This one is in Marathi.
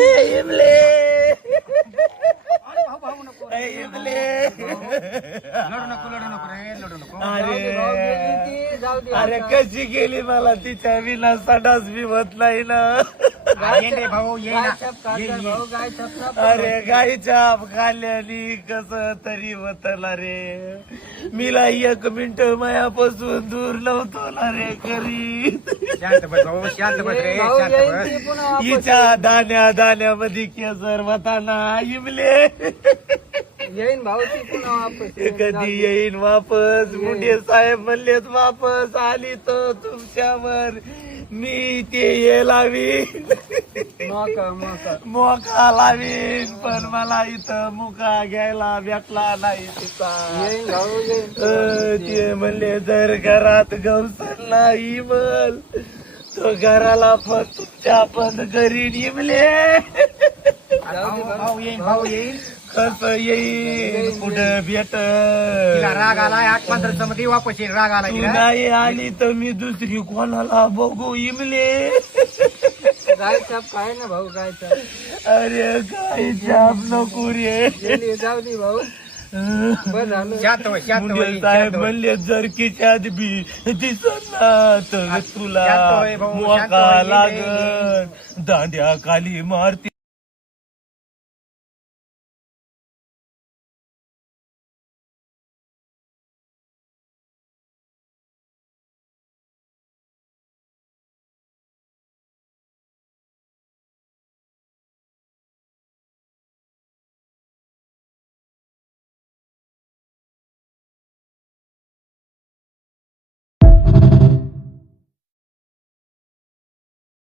इमले इमले अरे कशी गेली मला तिच्या विना सडाच बी होत नाही ना. भाऊ अरे गाईच्या खाल्ल्यानी कस तरी होतला रे. मीला 1 मिनिट मायापासून दूर नव्हतो ना रे करी. शांत बस भाऊ, शांत बस रे, शांत बस. हिच्या दाण्यामध्ये केसर होताना इमले येईन भाऊ ती पुन्हा वापस कधी येईन वापस. मुंडे साहेब म्हणलेत वापस आली तर तुमच्यावर मी ते हे लावीन मोका लावीन. पण मला इथं मुका घ्यायला भेटला नाही तिचा. येईन भाऊ येईन. ते म्हणले जर घरात गवसन नाही मल तो घराला पण तुमच्या पण करीन इमले. भाऊ येईन, भाऊ येईन. कसं येईन कुठं भेट. तिला राग आलाय, 8 15 मध्ये वापस येईल. राग आला तू तिला. नाही आली तर मी दुसरी कोणाला बघू इमले. गाय छाप काय ना भाऊ गाय छाप. अरे काय छाप नको रे. गेली जाऊ दे भाऊ. बस झालं. शांत बस, शांत मुंडे बस, साहेब शांत बस. म्हणले जर खिच्यात बी दिसना तर तुला शांत होय भाऊ, शांत मोका होय. लागन दांड्या खाली मारती.